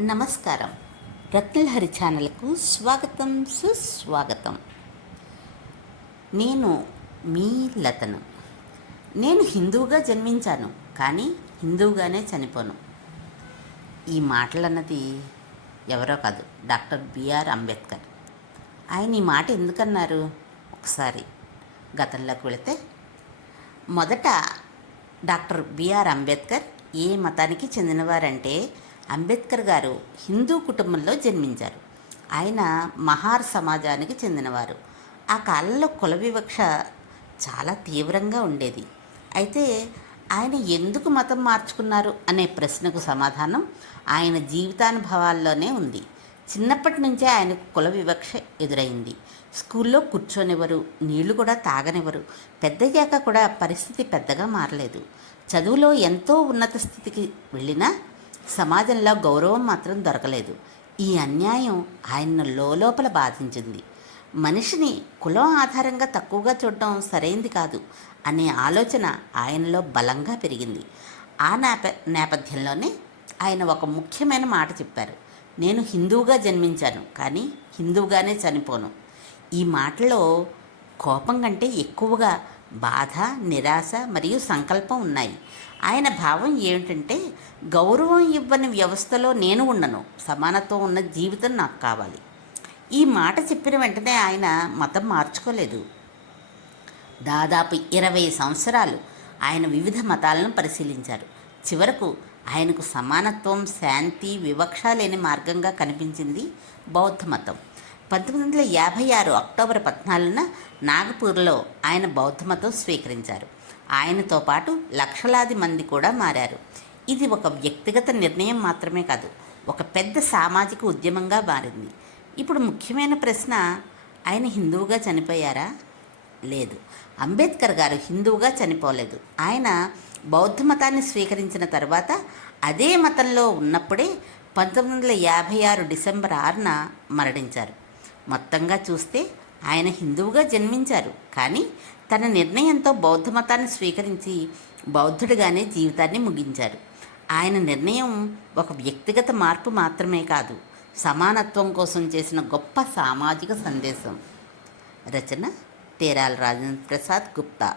నమస్కారం. రత్నలహరి ఛానల్కు స్వాగతం, సుస్వాగతం. నేను మీ లతను. నేను హిందువుగా జన్మించాను, కానీ హిందువుగానే చనిపోను. ఈ మాటలన్నది ఎవరో కాదు, డాక్టర్ బిఆర్ అంబేద్కర్. ఆయన ఈ మాట ఎందుకన్నారు? ఒకసారి గతంలోకి వెళితే, మొదట డాక్టర్ బిఆర్ అంబేద్కర్ ఏ మతానికి చెందినవారంటే, అంబేద్కర్ గారు హిందూ కుటుంబంలో జన్మించారు. ఆయన మహార్ సమాజానికి చెందినవారు. ఆ కాలంలో కుల వివక్ష చాలా తీవ్రంగా ఉండేది. అయితే ఆయన ఎందుకు మతం మార్చుకున్నారు అనే ప్రశ్నకు సమాధానం ఆయన జీవితానుభవాల్లోనే ఉంది. చిన్నప్పటి నుంచే ఆయనకు కుల వివక్ష ఎదురైంది. స్కూల్లో కూర్చొనివ్వరు, నీళ్లు కూడా తాగనివ్వరు. పెద్దయ్యాక కూడా పరిస్థితి పెద్దగా మారలేదు. చదువులో ఎంతో ఉన్నత స్థితికి వెళ్ళినా సమాజంలో గౌరవం మాత్రం దొరకలేదు. ఈ అన్యాయం ఆయన్ను లోపల బాధించింది. మనిషిని కులం ఆధారంగా తక్కువగా చూడడం సరైంది కాదు అనే ఆలోచన ఆయనలో బలంగా పెరిగింది. ఆ నేపథ్యంలోనే ఆయన ఒక ముఖ్యమైన మాట చెప్పారు: నేను హిందువుగా జన్మించాను, కానీ హిందువుగానే చనిపోను. ఈ మాటలో కోపం కంటే ఎక్కువగా బాధ, నిరాశ మరియు సంకల్పం ఉన్నాయి. ఆయన భావం ఏమిటంటే, గౌరవం ఇవ్వని వ్యవస్థలో నేను ఉండను, సమానత్వం ఉన్న జీవితం నాకు కావాలి. ఈ మాట చెప్పిన వెంటనే ఆయన మతం మార్చుకోలేదు. దాదాపు 20 సంవత్సరాలు ఆయన వివిధ మతాలను పరిశీలించారు. చివరకు ఆయనకు సమానత్వం, శాంతి, వివక్ష లేని మార్గంగా కనిపించింది బౌద్ధ మతం. 1956 అక్టోబర్ 14న నాగపూర్లో ఆయన బౌద్ధ మతం స్వీకరించారు. ఆయనతో పాటు లక్షలాది మంది కూడా మారారు. ఇది ఒక వ్యక్తిగత నిర్ణయం మాత్రమే కాదు, ఒక పెద్ద సామాజిక ఉద్యమంగా మారింది. ఇప్పుడు ముఖ్యమైన ప్రశ్న, ఆయన హిందువుగా చనిపోయారా? లేదు, అంబేద్కర్ గారు హిందువుగా చనిపోలేదు. ఆయన బౌద్ధ మతాన్ని స్వీకరించిన తర్వాత అదే మతంలో ఉన్నప్పుడే 1956 డిసెంబర్ 6న మరణించారు. మొత్తంగా చూస్తే ఆయన హిందువుగా జన్మించారు, కానీ తన నిర్ణయంతో బౌద్ధ మతాన్ని స్వీకరించి బౌద్ధుడిగానే జీవితాన్ని ముగించారు. ఆయన నిర్ణయం ఒక వ్యక్తిగత మార్పు మాత్రమే కాదు, సమానత్వం కోసం చేసిన గొప్ప సామాజిక సందేశం. రచన తేరాల రాజేంద్ర ప్రసాద్ గుప్తా.